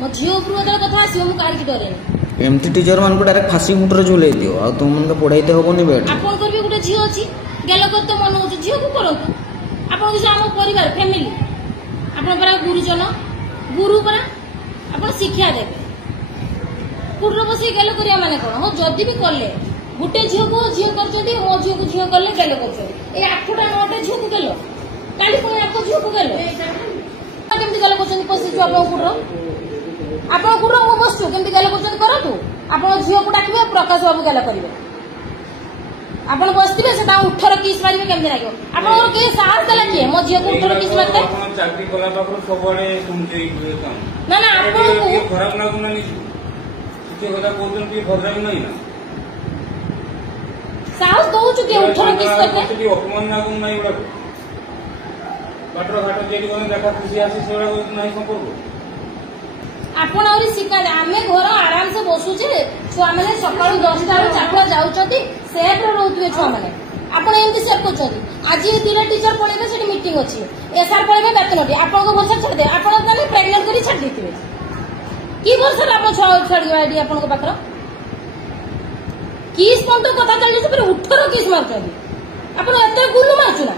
मो झील उपरू कथा आसो मुझे कहीं डरे एमती टीचर मान को डायरेक्ट फांसी गुटर झुले दियो आ तुम मन पढ़ाइते होबनी बेट आपन कर भी गुटे झील अछि गेलो कर तो मन होची झील को करंतु आपन किछ हम परिवार फैमिली आपन पर गुरुजन गुरु पर आपन शिक्षा देबे कुडरो बसी गेलो करिया माने कोन हो जदी भी करले गुटे झील को झील करछथि मो झील को झील करले गेलो करछथि ए 8टा 9टा झील को गेलो काली कोन आपको झील को गेलो केमति गेलो करछथि पसी जो आपन कुडरो आपन गुरु मो बसछु केमति गेलो करछथि करतु आपन झील को डाकिबे प्रकाश बाबू गेलो करिवे आपन बसथिबे से ता 18 किस मारिबे केमति लागो आपन के साहस देला के मो झील को 18 किस मारते आपन चाकरी कला बाकरो सबडे सुनते ना ना आपन को खराब लागु ना नी के होला कोजन के भरदाई नहीं ना साहस दो चुके 18 किस करते कि अपमान लागु नहीं उडा बाटर घाट जेडी कोन देखा खुशी आसी सेरा नहीं संपर्क आपण आउरी शिका आमे घर आराम से बसु छे छुआ माने सकाळ 10टा रो चाकरा जाउछथि सेफ रो रहउथबे छुआ माने आपण एंती सेफ करछथि आज ये दिला टीचर पळेबे सेठी मीटिंग अछि एसआर पळेबे बेतनटी आपण को भरसा छड दे आपण माने प्रेग्नेंट करी छड दिथिबे की भरसा आपण छड गाडी आपण को पाखर किस पंत कथा चली से पर 18 किस मारछथि आपण एते गुल्लू मारछु ना